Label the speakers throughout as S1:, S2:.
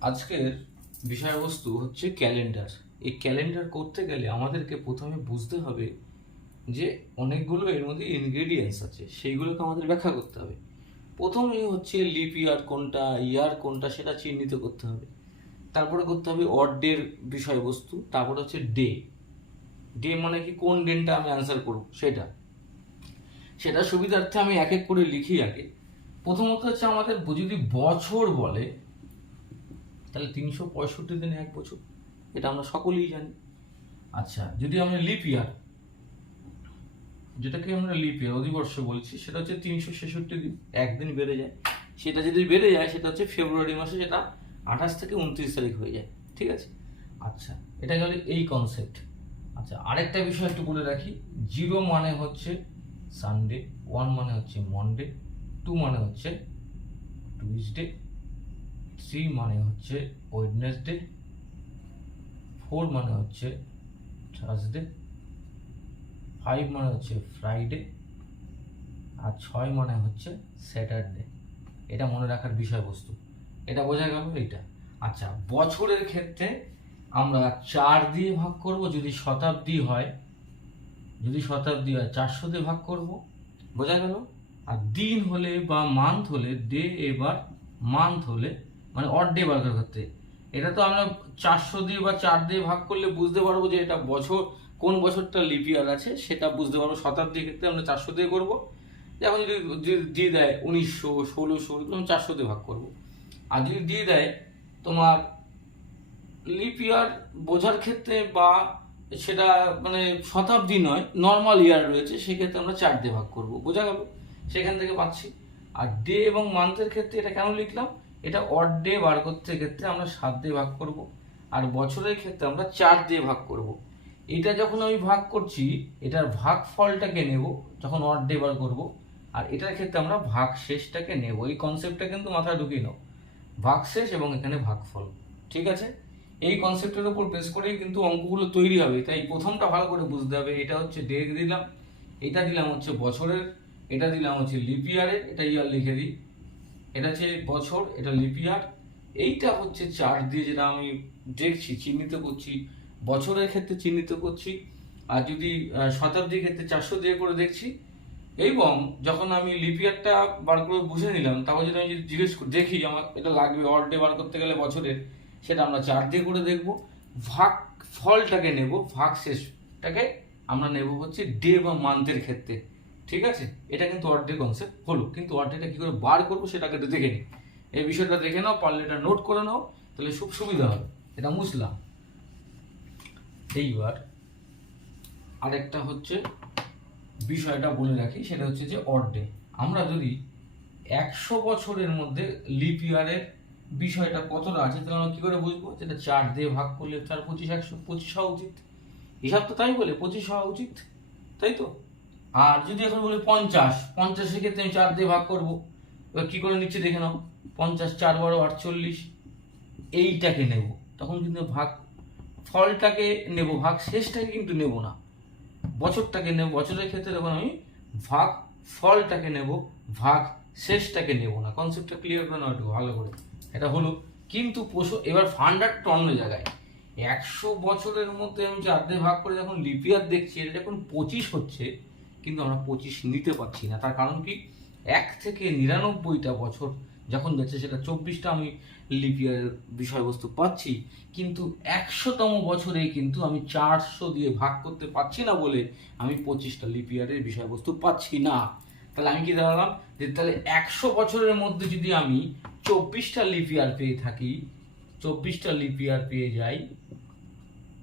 S1: আজকের বিষয়বস্তু হচ্ছে ক্যালেন্ডার। এই ক্যালেন্ডার করতে গেলে আমাদেরকে প্রথমে বুঝতে হবে যে অনেকগুলো এর মধ্যে ইনগ্রেডিয়েন্টস আছে, সেইগুলোকে আমাদের ব্যাখ্যা করতে হবে। প্রথমেই হচ্ছে লিপ ইয়ার কোনটা ইয়ার কোনটা সেটা চিহ্নিত করতে হবে। তারপরে করতে হবে অড ডের বিষয়বস্তু, তারপরে হচ্ছে ডে। ডে মানে কি? কোন ডেনটা আমি অ্যান্সার করব? সেটা। সেটা সুবিধার্থে আমি এক এক করে লিখি আগে। প্রথমত হচ্ছে আমাদের যদি বছর বলে তাহলে তিনশো পঁয়ষট্টি দিনে এক বছর। এটা আমরা সকলেই জানি। আচ্ছা যদি আমরা লিপ ইয়ার যেটাকে আমরা লিপ ইয়ার অধিবর্ষ বলছি সেটা হচ্ছে তিনশো ছেষট্টি দিন। একদিন বেড়ে যায়। সেটা যদি বেড়ে যায় সেটা হচ্ছে ফেব্রুয়ারি মাসে সেটা আঠাশ থেকে উনত্রিশ তারিখ হয়ে যায়। ঠিক আছে? আচ্ছা এটা গেল এই কনসেপ্ট আচ্ছা আরেকটা বিষয় একটু বলে রাখি। জিরো মানে হচ্ছে সানডে ওয়ান মানে হচ্ছে মনডে টু মানে হচ্ছে টুইসডে থ্রি মানে হচ্ছে ওয়েডনেসডে, ফোর মানে হচ্ছে থার্সডে, ফাইভ মানে হচ্ছে ফ্রাইডে, আর ছয় মানে হচ্ছে স্যাটারডে। এটা মনে রাখার বিষয়বস্তু। এটা বোঝা গেল এইটা। আচ্ছা বছরের ক্ষেত্রে আমরা চার দিয়ে ভাগ করব, যদি শতাব্দী হয়, যদি শতাব্দী হয় চারশো দিয়ে ভাগ করব। বোঝা গেল? আর দিন হলে বা মান্থ হলে, ডে এবার মান্থ হলে মানে অড ডে বার করতে এটা তো আমরা চারশো দিয়ে বা চার দিয়ে ভাগ করলে বুঝতে পারব যে এটা বছর, কোন বছরটা লিপিয়ার আছে, সেটা বুঝতে পারব। শতাব্দীর ক্ষেত্রে আমরা চারশো দিয়ে করব। যেমন যদি দিয়ে দেয় উনিশশো, ষোলোশো তখন চারশো দিয়ে ভাগ করব। আর যদি দিয়ে দেয় তোমার লিপ ইয়ার বোঝার ক্ষেত্রে বা সেটা মানে শতাব্দী নয় নর্মাল ইয়ার রয়েছে, সেক্ষেত্রে আমরা চার দিয়ে ভাগ করব। বোঝা গেল? সেখান থেকে পাচ্ছি। আর ডে এবং মান্থের ক্ষেত্রে এটা কেন লিখলাম? এটা অড ডে বার করতে ক্ষেত্রে আমরা সাত দিয়ে ভাগ করব, আর বছরের ক্ষেত্রে আমরা চার দিয়ে ভাগ করব। এটা যখন আমি ভাগ করছি, এটার ভাগ ফলটাকে নেব, যখন অড ডে বার করব, আর এটার ক্ষেত্রে আমরা ভাগ শেষটাকে নেব। এই কনসেপ্টটা কিন্তু মাথায় ঢুকিয়ে নাও। ভাগ শেষ এবং এখানে ভাগফল, ঠিক আছে? এই কনসেপ্টের উপর বেস করেই কিন্তু অঙ্কগুলো তৈরি হবে। তাই প্রথমটা ভালো করে বুঝতে হবে, এটা হচ্ছে ডে দিলাম, এটা দিলাম হচ্ছে বছরের, এটা দিলাম হচ্ছে লিপিয়ারের এটা ইয়ার লিখে দিই। এটা হচ্ছে বছর, এটা লিপিয়ার এইটা হচ্ছে চার দিয়ে যেটা আমি দেখছি, চিহ্নিত করছি, বছরের ক্ষেত্রে চিহ্নিত করছি, আর যদি শতাব্দীর ক্ষেত্রে চারশো দিয়ে করে দেখছি, এবং যখন আমি লিপিয়ারটা বার করে বুঝে নিলাম, তারপর যদি আমি যদি জিজ্ঞেস দেখি আমার এটা লাগবে অল ডে বার করতে গেলে বছরের, সেটা আমরা চার দিয়ে করে দেখব, ভাগ ফলটাকে নেব ভাগ শেষটাকে আমরা নেব হচ্ছে ডে বা মান্থের ক্ষেত্রে। ঠিক আছে? এটা কিন্তু অর্ডে কনসেপ্ট হলো। কিন্তু অর্ডেটা কি করে বার করব সেটাকে দেখে নিই। এই বিষয়টা দেখে নাও, পারলে এটা নোট করে নাও, তাহলে খুব সুবিধা হবে। এটা মুছলাম। এইবার আরেকটা হচ্ছে, বিষয়টা বলে রাখি, সেটা হচ্ছে যে ডে আমরা যদি একশো বছরের মধ্যে লিপ বিষয়টা কতটা আছে, তাহলে আমরা কী করে বুঝব? যেটা চার দিয়ে ভাগ করলে চার, পঁচিশ, একশো, পঁচিশ হওয়া উচিত। হিসাব তো তাই বলে, পঁচিশ হওয়া উচিত। তাই তো? আর যদি এখন বলি পঞ্চাশ, পঞ্চাশের ক্ষেত্রে আমি চার দিয়ে ভাগ করব। এবার কী করে নিচ্ছে দেখে নাও। পঞ্চাশ, চার বারো আটচল্লিশ, এইটাকে নেব। তখন কিন্তু ভাগ, ফলটাকে নেব, ভাগ শেষটাকে কিন্তু নেব না। বছরটাকে নেব, বছরের ক্ষেত্রে তখন আমি ভাগ ফলটাকে নেব, ভাগ শেষটাকে নেব না। কনসেপ্টটা ক্লিয়ার করে নাও একটু ভালো করে। এটা হলো, কিন্তু পশু, এবার ফান্ডারটা অন্য জায়গায়। একশো বছরের মধ্যে আমি চার ভাগ করে যখন লিপিয়ার দেখছি, এটা যখন পঁচিশ হচ্ছে কিন্তু আমরা পঁচিশ নিতে পারছি না। তার কারণ কি? এক থেকে নিরানব্বইটা বছর যখন যাচ্ছে, সেটা চব্বিশটা আমি লিপিয়ার বিষয়বস্তু পাচ্ছি, কিন্তু একশোতম বছরেই কিন্তু আমি চারশো দিয়ে ভাগ করতে পারছি না বলে আমি পঁচিশটা লিপিয়ারের বিষয়বস্তু পাচ্ছি না। তাহলে আমি কি দাঁড়ালাম? যে তাহলে একশো বছরের মধ্যে যদি আমি চব্বিশটা লিপিয়ার পেয়ে থাকি, চব্বিশটা লিপিয়ার পেয়ে যাই,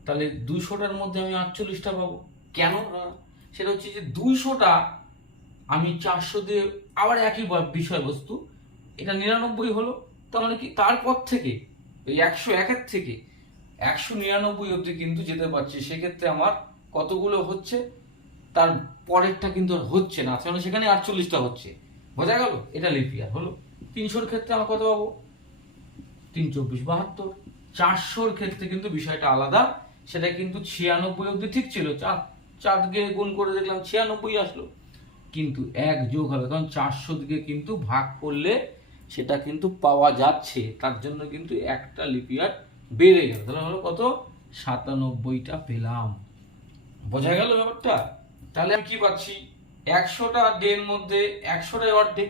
S1: তাহলে দুশোটার মধ্যে আমি আটচল্লিশটা পাবো। কেন? সেটা হচ্ছে যে দুইশোটা আমি চারশো দিয়ে আবার একই বিষয়বস্তু। এটা নিরানব্বই হলো। তাহলে কি তারপর থেকে, ওই একশো একের থেকে একশো নিরানব্বই অবধি কিন্তু যেতে পারছি। সেক্ষেত্রে আমার কতগুলো হচ্ছে, তার পরেরটা কিন্তু আর হচ্ছে না। তাহলে সেখানে আটচল্লিশটা হচ্ছে। বোঝা গেল? এটা লিপিয়ার হলো। তিনশোর ক্ষেত্রে আমার কত পাবো? তিন চব্বিশ বাহাত্তর। চারশোর ক্ষেত্রে কিন্তু বিষয়টা আলাদা। সেটা কিন্তু ছিয়ানব্বই অবধি ঠিক ছিল। চার চার দিকে গুণ করে দেখলাম ছিয়ানব্বই আসলো। কিন্তু এক যোগ হবে, কারণ চারশো দিকে কিন্তু ভাগ করলে সেটা কিন্তু পাওয়া যাচ্ছে। তার জন্য কিন্তু একটা লিপিয়ার বেড়ে গেল। তাহলে হলো কত? সাতানব্বইটা পেলাম। বোঝা গেল ব্যাপারটা? তাহলে আমি কি পাচ্ছি? একশোটা ডের মধ্যে একশোটাই অর্ধে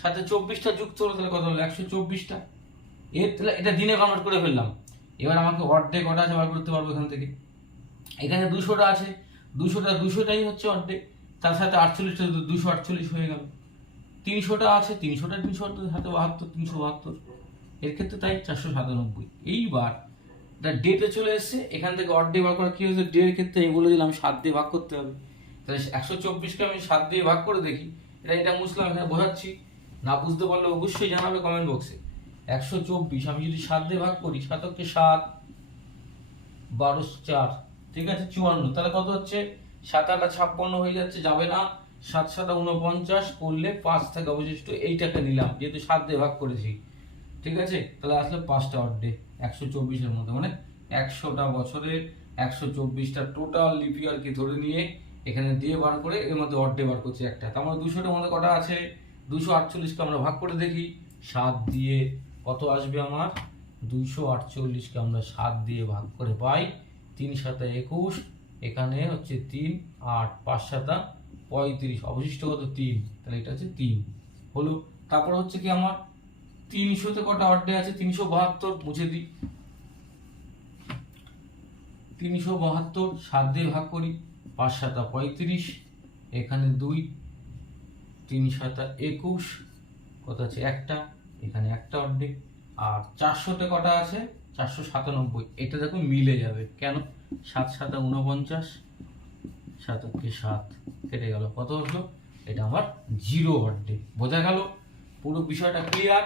S1: সাথে চব্বিশটা যুক্ত হলো, তাহলে কত হলো? একশো চব্বিশটা। এর তাহলে এটা দিনে কনভার্ট করে ফেললাম। এবার আমাকে অর্ধেক আছে বার করতে পারব এখান থেকে। এখানে দুশোটা আছে। দুশোটা দুশোটাই হচ্ছে অর্ধেক। তার সাথে আটচল্লিশটা দুশো আটচল্লিশ হয়ে গেল। তিনশোটা আছে, তিনশোটা তিনশো সাথে বাহাত্তর, তিনশো বাহাত্তর। এর ক্ষেত্রে তাই চারশো সাতানব্বই। এইবার এটা ডেটে চলে এসছে, এখান থেকে ডে বার করা কী হয়েছে? ডের ক্ষেত্রে আমি বলে দিলাম, সাত দিয়ে ভাগ করতে হবে। তাহলে একশো চব্বিশকে আমি সাত দিয়ে ভাগ করে দেখি। এটা এটা মুসলাম এখানে বোঝাচ্ছি। না বুঝতে পারলে অবশ্যই জানাবে কমেন্ট বক্সে একশো চব্বিশ, আমি যদি সাত দিয়ে ভাগ করি সাতকে সাত বারো চার। ঠিক আছে? চুয়ান্ন। তাহলে কত হচ্ছে? সাত আটা ছাপ্পান্ন হয়ে যাচ্ছে, যাবে না। সাত সাতা উনপঞ্চাশ করলে পাঁচ থেকে অবশিষ্ট এইটাকে নিলাম, যেহেতু সাত দিয়ে ভাগ করেছি। ঠিক আছে? তাহলে আসলে পাঁচটা অর্ডে একশো চব্বিশের মধ্যে। মানে একশোটা বছরের একশো চব্বিশটা টোটাল লিপিয়ারকে ধরে নিয়ে এখানে দিয়ে বার করে এর মধ্যে অর্ডে বার করছি একটা। তার মানে দুশোটার মধ্যে কটা আছে? দুশো আটচল্লিশকে আমরা ভাগ করে দেখি। সাত দিয়ে কত আসবে আমার? দুশো আটচল্লিশকে আমরা সাত দিয়ে ভাগ করে পাই। তিন সাতা একুশ, এখানে হচ্ছে তিন, আট, পাঁচ সাতা পঁয়ত্রিশ, অবশিষ্ট কত? তিন। তাহলে এটা হচ্ছে তিন। হলো, তারপর হচ্ছে কি আমার? তিনশোতে কটা অর্ডে আছে? তিনশো বাহাত্তর, মুছে দিই। তিনশো বাহাত্তর, সাত দিয়ে ভাগ করি। পাঁচ সাতা পঁয়ত্রিশ, এখানে দুই। তিন সাতা একুশ, কত আছে? একটা। এখানে একটা অর্ধেক। আর চারশোতে কটা আছে? চারশো সাতানব্বই। এটা দেখো মিলে যাবে। কেন? সাত সাতা উনপঞ্চাশ সাতকে সাত, কেটে গেল কত হলো? এটা আমার জিরো অর্ধে বোঝা গেল? পুরো বিষয়টা ক্লিয়ার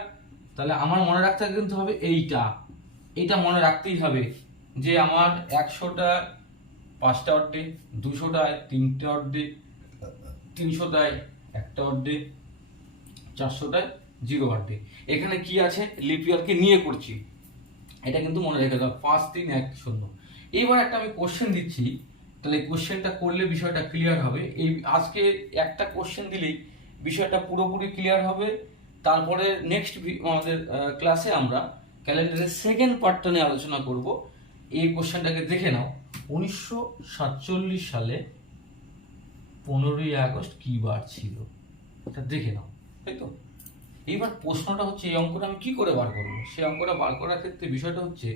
S1: তাহলে আমার মনে রাখতে কিন্তু হবে এইটা। এইটা মনে রাখতেই হবে যে আমার একশোটা পাঁচটা অর্ধে দুশোটায় তিনটে অর্ধে তিনশোটায় একটা অর্ধে চারশোটায় জিরো অর্ধে এখানে কি আছে? লিপিয়ারকে নিয়ে করছি। এটা কিন্তু মনে রেখে দাও পাঁচ তিন এক, শূন্য। এইবার একটা আমি কোশ্চেন দিচ্ছি, তাহলে কোশ্চেনটা করলে বিষয়টা ক্লিয়ার হবে। এই আজকে একটা কোশ্চেন দিলেই বিষয়টা পুরোপুরি ক্লিয়ার হবে। তারপরে নেক্সট আমাদের ক্লাসে আমরা ক্যালেন্ডারের সেকেন্ড পার্টটা নিয়ে আলোচনা করব। এই কোশ্চেনটাকে দেখে নাও। উনিশশো সাতচল্লিশ সালে পনেরোই আগস্ট কি বার ছিল? এটা দেখে নাও, তাই তো? এইবার প্রশ্নটা হচ্ছে, এই অঙ্কটা আমি কি করে বার করব? সেই অঙ্কটা বার করার ক্ষেত্রে বিষয়টা হচ্ছে,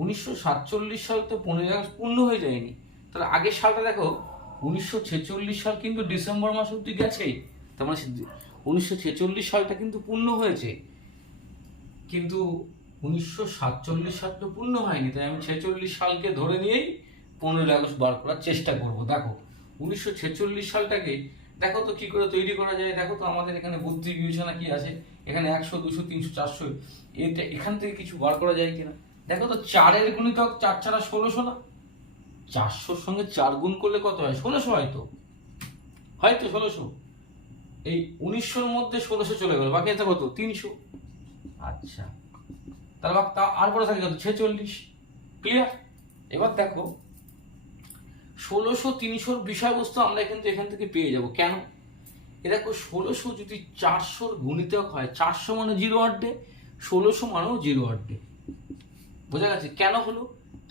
S1: উনিশশো সাতচল্লিশ সাল তো পনেরোই আগস্ট পূর্ণ হয়ে যায়নি। তাহলে আগের সালটা দেখো, উনিশশো ছেচল্লিশ সাল কিন্তু ডিসেম্বর মাস অব্দি গেছেই তার মানে উনিশশো ছেচল্লিশ সালটা কিন্তু পূর্ণ হয়েছে। কিন্তু উনিশশো সাতচল্লিশ সাল তো পূর্ণ হয়নি, তাই আমি ছেচল্লিশ সালকে ধরে নিয়েই পনেরোই আগস্ট বার করার চেষ্টা করব। দেখো, উনিশশো ছেচল্লিশ সালটাকে দেখো তো কি করে তৈরি করা যায়, দেখো তো আমাদের এখানে বুদ্ধি বিবেচনা কি আছে, এখানে একশো, দুশো, তিনশো, চারশো এটা এখান থেকে কিছু বার করা যায় কিনা? দেখো তো চারের গুণিতক চার ছাড়া ষোলোশো না? চারশোর সঙ্গে চার গুণ করলে কত হয়? ষোলোশো হয়তো। হয়তো ষোলোশো। এই উনিশশোর মধ্যে ষোলোশো চলে গেল, বাকি আছে কত? তিনশো। আচ্ছা। তার বাক তা আর পরে থাকে কত? ছেচল্লিশ। ক্লিয়ার এবার দেখো ষোলোশো, তিনশোর বিষয়বস্তু আমরা কিন্তু এখান থেকে পেয়ে যাব। কেন? এ দেখো, ষোলোশো যদি চারশোর গুণিতক হয়, চারশো মানে জিরো আড্ডে ষোলোশো মানেও জিরো আড্ডে বোঝা গেছে? কেন হলো?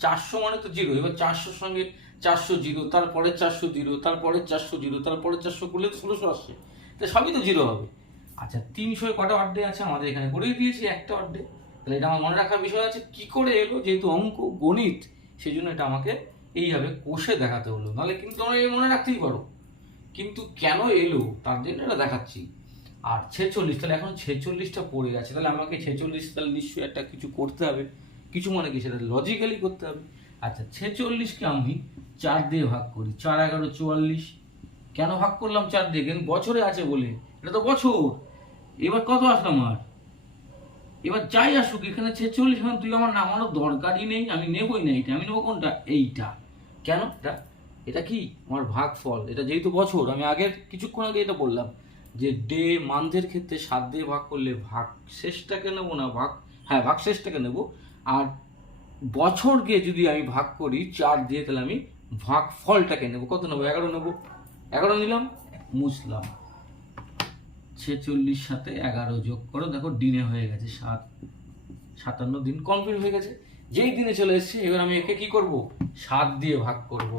S1: চারশো মানে তো জিরো। এবার চারশোর সঙ্গে চারশো জিরো, তারপরে চারশো জিরো, তারপরে চারশো জিরো, তারপরে চারশো করলে তো ষোলোশো আসছে তো সবই তো জিরো হবে। আচ্ছা তিনশো কটা অর্ডে আছে আমাদের এখানে? করেই দিয়েছি একটা অর্ডে তাহলে এটা আমার মনে রাখার বিষয় আছে। কি করে এলো? যেহেতু অঙ্ক, গণিত সেই জন্য এটা আমাকে এইভাবে কোষে দেখাতে হলো। নাহলে কিন্তু তোমরা এই মনে রাখতেই পারো। কিন্তু কেন এলো? তার জন্য এটা দেখাচ্ছি। আর ছেচল্লিশ, তাহলে এখন ছেচল্লিশটা পড়ে গেছে। তাহলে আমাকে ছেচল্লিশ, তাহলে নিশ্চয়ই একটা কিছু করতে হবে। কিছু মানে কি? সেটা লজিক্যালি করতে হবে। আচ্ছা ছেচল্লিশকে আমি চার দিয়ে ভাগ করি। চার, এগারো, চুয়াল্লিশ। কেন ভাগ করলাম চার দিয়ে? কিন্তু বছরে আছে বলে? এটা তো বছর। এবার কত আসলো আমার? এবার যাই আসুক, এখানে ছেচল্লিশ মানে তুই আমার নামানোর দরকারই নেই, আমি নেবই না এটা আমি নেব কোনটা? এইটা। কেন? এটা এটা কি? আমার ভাগ ফল এটা যেহেতু বছর, আমি আগের, কিছুক্ষণ আগে এটা বললাম যে ডে মান্থের ক্ষেত্রে সাত দিয়ে ভাগ করলে ভাগ শেষটাকে নেব না? ভাগ হ্যাঁ ভাগ শেষটাকে নেব। আর বছরকে যদি আমি ভাগ করি, চার দিয়ে তাহলে আমি ভাগ ফলটাকে নেব। কত নেব? এগারো নেব। এগারো নিলাম? মুছলাম ছেচল্লিশ সাথে এগারো যোগ করো, দেখো দিনে হয়ে গেছে সাত, সাতান্ন দিন কমপ্লিট হয়ে গেছে। যেই দিনে চলে এসেছে, এবার আমি একে কি করব? সাত দিয়ে ভাগ করব।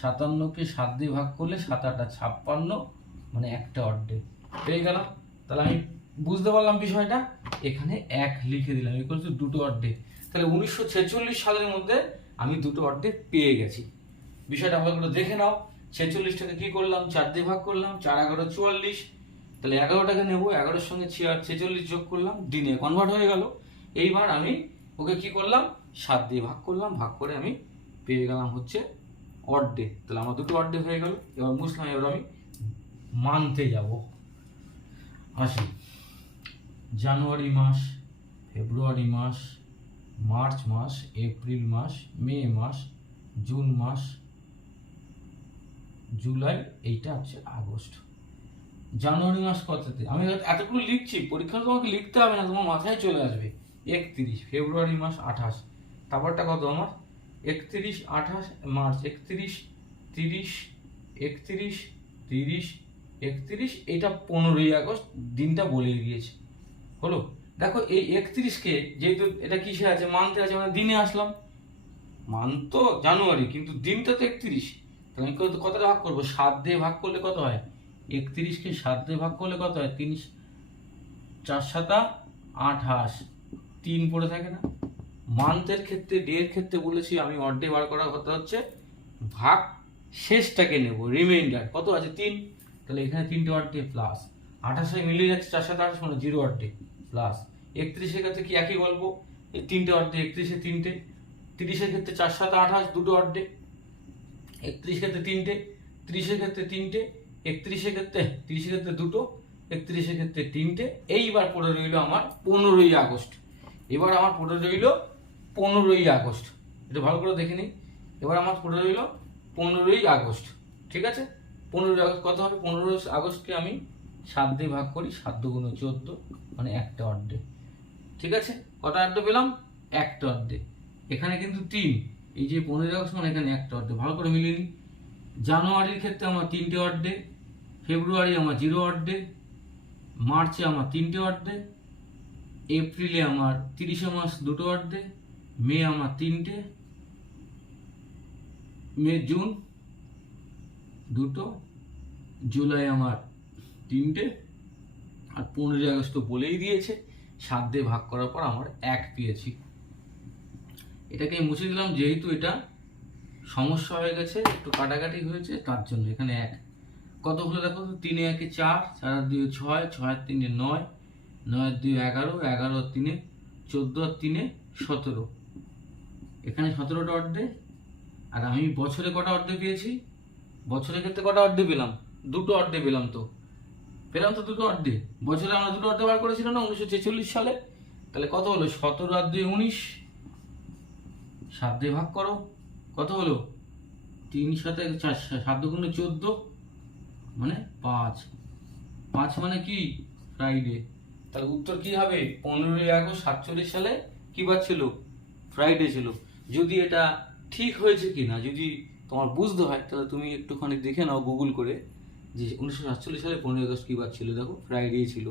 S1: সাতান্নকে সাত দিয়ে ভাগ করলে সাত আটা ছাপ্পান্ন মানে একটা অর্ধে পেয়ে গেলাম। তাহলে আমি বুঝতে পারলাম বিষয়টা? এখানে এক লিখে দিলাম ইকুয়াল টু দুটো অর্ধে তাহলে উনিশশো ছেচল্লিশ সালের মধ্যে আমি দুটো অর্ধে পেয়ে গেছি। বিষয়টা ভালো করে দেখে নাও। ছেচল্লিশটাকে কি করলাম? চার দিয়ে ভাগ করলাম, চার এগারো চুয়াল্লিশ। তাহলে এগারোটাকে নেব, এগারোর সঙ্গে ছিয়ার ছেচল্লিশ যোগ করলাম, দিনে কনভার্ট হয়ে গেল। এইবার আমি ওকে কি করলাম? সাত দিয়ে ভাগ করলাম, ভাগ করে আমি পেয়ে গেলাম হচ্ছে অর্ধে। তাহলে আমার দুটো অর্ধে হয়ে গেল। এবার বুঝলাম এবার আমি মানতে যাব। আসি। জানুয়ারি মাস, ফেব্রুয়ারি মাস, মার্চ মাস, এপ্রিল মাস, মে মাস, জুন মাস, জুলাই, এইটা হচ্ছে আগস্ট। জানুয়ারি মাস কততে? আমি এতগুলো লিখছি, পরীক্ষা তোমাকে লিখতে হবে না, তোমার মাথায় চলে আসবে। একত্রিশ, ফেব্রুয়ারি মাস আঠাশ। তারপরটা কত আমার? একত্রিশ, আঠাশ, মার্চ। একত্রিশ, তিরিশ একত্রিশ তিরিশ, একত্রিশ, এটা পনেরোই আগস্ট, দিনটা বলে দিয়েছে। হলো? দেখো, এই একত্রিশকে যেহেতু এটা কিসে আছে? মানতে আছে মানে দিনে আসলাম। মান তো জানুয়ারি, কিন্তু দিনটা তো একত্রিশ। তাহলে আমি কত- কতটা ভাগ করব? সাত দিয়ে ভাগ করলে কত হয়? একত্রিশকে সাত দিয়ে ভাগ করলে কত হয়? তিন চার সাতা আঠাশ। তিন পড়ে থাকে না? মান্থের ক্ষেত্রে ডে এর ক্ষেত্রে বলেছি, আমি অর্ধে বার করার কথা হচ্ছে, ভাগ শেষটাকে নেব রিমাইন্ডার কত আছে? তিন। তাহলে এখানে তিনটে অর্ধে প্লাস আঠাশে মিলিয়ে যাচ্ছে, চার সাথে আঠাশ মানে জিরো অর্ধে প্লাস একত্রিশের ক্ষেত্রে কি একই বলব এই তিনটে অর্ধে একত্রিশে তিনটে। তিরিশের ক্ষেত্রে চার সাথে আঠাশ, দুটো অর্ধে একত্রিশ ক্ষেত্রে তিনটে, ত্রিশের ক্ষেত্রে তিনটে একত্রিশের ক্ষেত্রে, তিরিশের ক্ষেত্রে দুটো, একত্রিশের ক্ষেত্রে তিনটে, এইবার পড়ে রইল আমার পনেরোই আগস্ট। এবার আমার পড়ে রইল পনেরোই আগস্ট। এটা ভালো করে দেখে নিই। এবার আমার পড়ে রইল পনেরোই আগস্ট। ঠিক আছে? পনেরোই আগস্ট কত হবে? পনেরোই আগস্টকে আমি সাত দিয়ে ভাগ করি, সাত দুগুণ চোদ্দ মানে একটা অর্ধে। ঠিক আছে? কটা অর্ধে পেলাম? একটা অর্ধে। এখানে কিন্তু তিন। এই যে পনেরোই আগস্ট মানে এখানে একটা অর্ধে। ভালো করে মিলিয়ে নিই। জানুয়ারির ক্ষেত্রে আমার তিনটে অর্ধে ফেব্রুয়ারি আমার জিরো অর্ধে মার্চে আমার তিনটে অর্ধে এপ্রিলে আমার তিরিশে মাস দুটো অর্ধে মে আমার তিনটে, মে, জুন দুটো, জুলাই আমার তিনটে, আর পনেরোই আগস্ট তো বলেই দিয়েছে সাত দিয়ে ভাগ করার পর আমার এক পেয়েছি। এটাকে মুছে দিলাম, যেহেতু এটা সমস্যা হয়ে গেছে, একটু কাটাকাটি হয়েছে, তার জন্য এখানে এক কত হলো দেখো? তিনে একে চার চার আর দুই ছয় ছয় আর তিনে নয় নয় আর দুই এগারো এগারো আর তিনে চোদ্দ আর তিনে সতেরো। এখানে সতেরোটা অর্ধে। আর আমি বছরে কটা অর্ধে পেয়েছি? বছরের ক্ষেত্রে কটা অর্ধে পেলাম? দুটো অর্ধে পেলাম তো। পেলাম তো দুটো অর্ধে। বছরে আমরা দুটো অর্ধে বার করেছিলাম না, উনিশশো ছেচল্লিশ সালে। তাহলে কত হলো? সতেরো আর দুই উনিশ। সাত দিয়ে ভাগ করো। কত হলো? তিন সাথে চার, সাত দুগুণে চোদ্দ। মানে পাঁচ। পাঁচ মানে কি? ফ্রাইডে তাহলে উত্তর কি হবে? পনেরোই আগস্ট সাতচল্লিশ সালে কি বার ছিল? ফ্রাইডে ছিল। যদি এটা ঠিক হয়েছে কি না যদি তোমার বুঝতে হয়, তাহলে তুমি একটুখানি দেখে নাও গুগল করে যে উনিশশো সাতচল্লিশ সালে পনেরোই আগস্ট কী বার ছিল? দেখো ফ্রাইডে ছিল।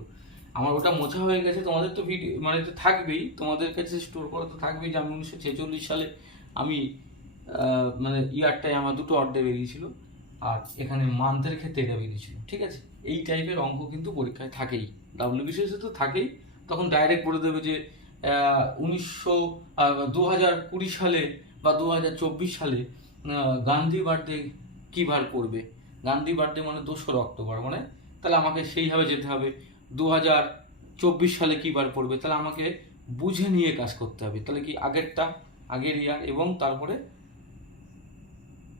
S1: আমার ওটা মোছা হয়ে গেছে। তোমাদের তো ভিডিও মানে তো থাকবেই। তোমাদের কাছে স্টোর করা তো থাকবেই যে আমি উনিশশো ছেচল্লিশ সালে আমি মানে ইয়ারটায় আমার দুটো অর্ধে বেরিয়েছিল। আর এখানে মান্থের ক্ষেত্রে এটা বেরিয়েছিল ঠিক আছে? এই টাইপের অঙ্ক কিন্তু পরীক্ষায় থাকেই। ডাব্লিউ বিসিএসে তো থাকেই। তখন ডাইরেক্ট বলে দেবে যে উনিশশো দু হাজার কুড়ি সালে বা দু হাজার চব্বিশ সালে গান্ধী বার্থডে কী বার করবে? গান্ধী বার্থডে মানে দোসরা অক্টোবর মানে তাহলে আমাকে সেইভাবে যেতে হবে। দু হাজার চব্বিশ সালে কী বার পড়বে? তাহলে আমাকে বুঝে নিয়ে কাজ করতে হবে। তাহলে কি আগেরটা, আগের ইয়ার এবং তারপরে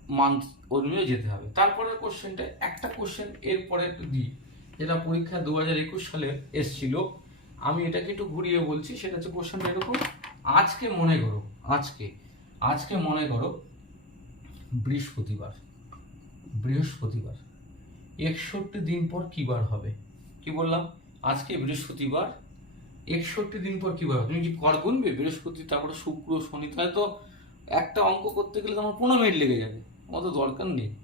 S1: মান্থ অনুযায়ী যেতে হবে। তারপরের কোশ্চেনটা একটা কোশ্চেন এরপরে একটু দিই। যেটা পরীক্ষা দু হাজার একুশ সালে এসছিল, আমি এটাকে একটু ঘুরিয়ে বলছি, সেটা হচ্ছে কোশ্চেনটা এরকম আজকে মনে করো, আজকে আজকে মনে করো বৃহস্পতিবার বৃহস্পতিবার, একষট্টি দিন পর কি বার হবে? কি বললাম? আজকে বৃহস্পতিবার, একষট্টি দিন পর কি বার হবে? তুমি কি কর গুনবে? বৃহস্পতি, তারপরে শুক্র, শনি, তাহলে তো একটা অঙ্ক করতে গেলে তোমার পনেরো মিনিট লেগে যাবে। আমার দরকার নেই।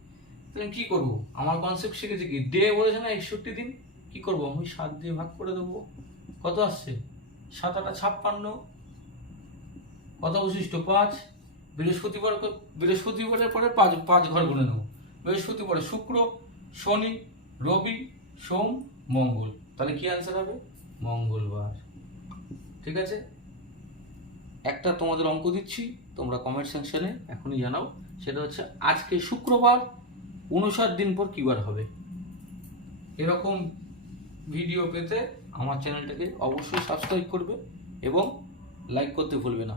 S1: তাহলে কি করব? আমার কনসেপ্ট শিখেছি কি? ডে বলেছে না একষট্টি দিন। কি করব? আমি সাত দিয়ে ভাগ করে দেবো। কত আসছে? সাত আটা ছাপ্পান্ন। কত অবশিষ্ট? পাঁচ। বৃহস্পতিবার বৃহস্পতিবারের পরে পাঁচ পাঁচ ঘর গুনে নেব। বৃহস্পতিবারে শুক্র, শনি, রবি, সোম, মঙ্গল। তাহলে কি অ্যান্সার হবে? মঙ্গলবার। ঠিক আছে? একটা তোমাদের অঙ্ক দিচ্ছি। তোমরা কমেন্ট সেকশনে এখনই জানাও। সেটা হচ্ছে আজকে শুক্রবার, উনষাট দিন পর কী বার হবে। এরকম ভিডিও পেতে আমার চ্যানেলটাকে অবশ্যই সাবস্ক্রাইব করবে এবং লাইক করতে ভুলবে না।